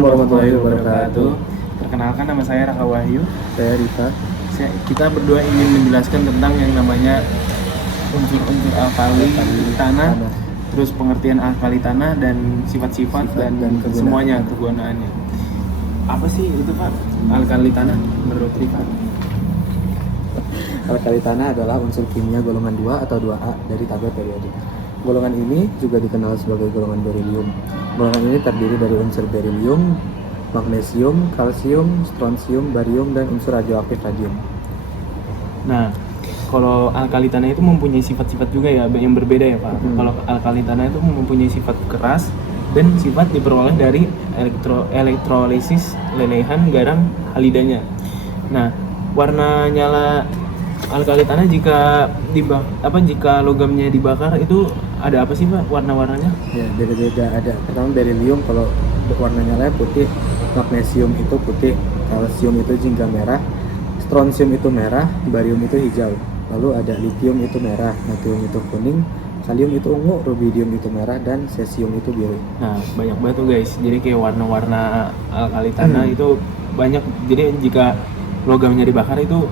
Assalamualaikum warahmatullahi wabarakatuh. Perkenalkan, nama saya Raka Wahyu. Saya Rita. Kita berdua ingin menjelaskan tentang yang namanya unsur-unsur alkali tanah, terus pengertian alkali tanah dan sifat-sifat dan semuanya kegunaannya. Apa sih itu Pak alkali tanah menurut Rita? Alkali tanah adalah unsur kimia golongan 2 atau 2A dari tabel periodik. Golongan ini juga dikenal sebagai golongan berilium. Golongan ini terdiri dari unsur berilium, magnesium, kalsium, strontium, barium, dan unsur radioaktif radium. Nah, kalau alkali tanah itu mempunyai sifat-sifat juga ya yang berbeda ya Pak. Kalau alkali tanah itu mempunyai sifat keras dan sifat diperoleh dari elektrolisis lelehan garam halidanya. Nah, warna nyala alkali tanah jika logamnya dibakar itu ada apa sih Pak warna-warnanya? Ya, beda-beda. Ada pertama berilium, kalau warna nyalanya putih, magnesium itu putih, kalsium itu jingga merah, strontium itu merah, barium itu hijau. Lalu ada lithium itu merah, natrium itu kuning, kalium itu ungu, rubidium itu merah, dan cesium itu biru. Nah, banyak banget tuh guys. Jadi kayak warna-warna alkali tanah itu banyak. Jadi jika logamnya dibakar itu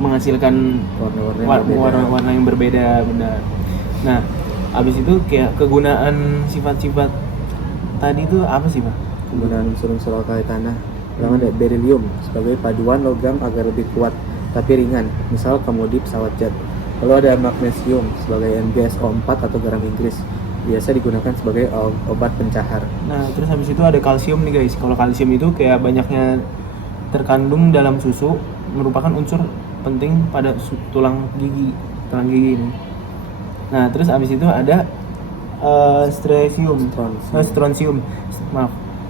menghasilkan warna yang berbeda, benar. Nah, habis itu kayak kegunaan sifat-sifat tadi itu apa sih Pak? Kegunaan unsur-unsur alkali tanah. Pertama ada berilium sebagai paduan logam agar lebih kuat tapi ringan, misal kemudi pesawat jet. Lalu ada magnesium sebagai MgSO4 atau garam Inggris, biasa digunakan sebagai obat pencahar. Nah, terus habis itu ada kalsium nih guys. Kalau kalsium itu kayak banyaknya terkandung dalam susu, merupakan unsur penting pada tulang gigi ini. Nah, terus habis itu ada strontium.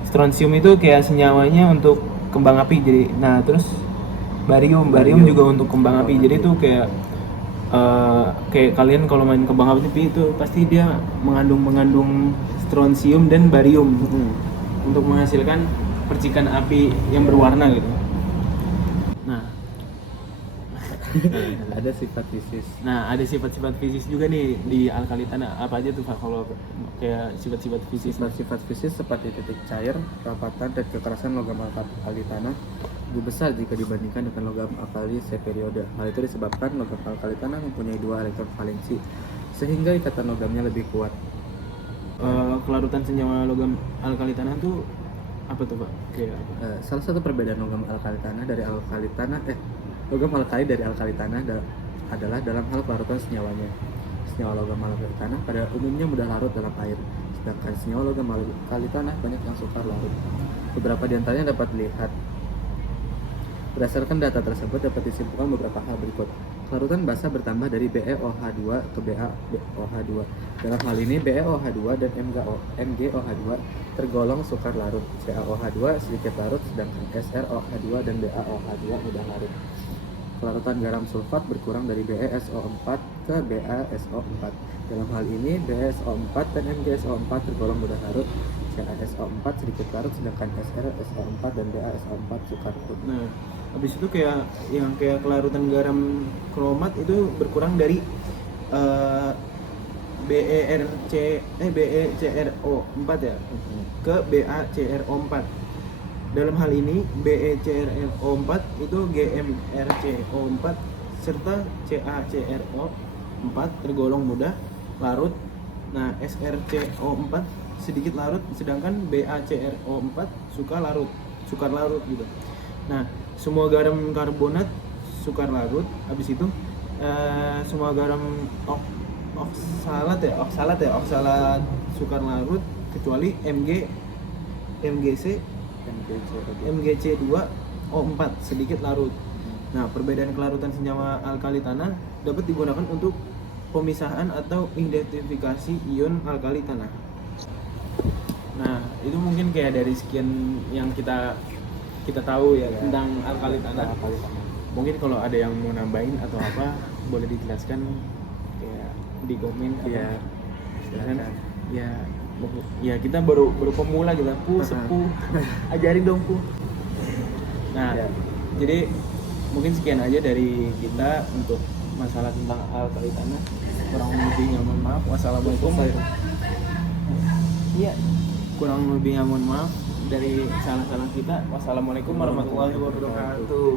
Strontium itu kayak senyawanya untuk kembang api. Jadi, nah terus barium juga untuk kembang api. Jadi itu kayak kalian kalau main kembang api itu pasti dia mengandung strontium dan barium untuk menghasilkan percikan api yang berwarna gitu. Nah, ada sifat fisis. Nah, ada sifat-sifat fisis juga nih di alkali tanah. Apa aja tuh Pak kalau kayak sifat-sifat fisis? Sifat-sifat fisis seperti titik cair, rapatan, dan kekerasan logam alkali tanah lebih besar jika dibandingkan dengan logam alkali seperiode. Hal itu disebabkan logam alkali tanah mempunyai 2 elektron valensi, sehingga ikatan logamnya lebih kuat. Kelarutan senyawa logam alkali tanah tuh apa tuh Pak? Kayak salah satu perbedaan logam alkali tanah dari logam alkali dari alkali tanah adalah dalam hal kelarutan senyawanya. Senyawa logam alkali tanah pada umumnya mudah larut dalam air, sedangkan senyawa logam alkali tanah banyak yang sukar larut. Beberapa di antaranya dapat dilihat. Berdasarkan data tersebut dapat disimpulkan beberapa hal berikut. Kelarutan basa bertambah dari BeOH2 ke BaOH2. Dalam hal ini BeOH2 dan MgOH2 tergolong sukar larut, CaOH2 sedikit larut, sedangkan SrOH2 dan BaOH2 mudah larut. Kelarutan garam sulfat berkurang dari BeSO4 ke BaSO4. Dalam hal ini BaSO4 dan MgSO4 tergolong mudah larut, CaSO4 sedikit larut, sedangkan SrSO4 dan BaSO4 sukar larut. Nah, habis itu kayak kelarutan garam kromat itu berkurang dari BeCrO4 ya ke BaCrO4. Dalam hal ini BeCrO4 itu GmRCO4 serta CaCrO4 tergolong mudah larut. Nah, SrCO4 sedikit larut, sedangkan BaCrO4 sukar larut gitu. Nah, semua garam karbonat sukar larut. Habis itu semua garam oksalat sukar larut kecuali MgC2O4 sedikit larut. Nah, perbedaan kelarutan senyawa alkali tanah dapat digunakan untuk pemisahan atau identifikasi ion alkali tanah. Nah, itu mungkin kayak dari sekian yang kita tahu ya tentang alkali tanah. Mungkin kalau ada yang mau nambahin atau apa boleh dijelaskan kayak di komen ya. Ya kita baru pemula gitu, sepuh ajarin dong Nah, jadi mungkin sekian aja dari kita untuk masalah tentang alkali tanah. Kurang lebihnya mohon maaf. Wassalamualaikum. Iya, kurang lebihnya mohon maaf. dari salah-salah kita. Wassalamualaikum warahmatullahi wabarakatuh.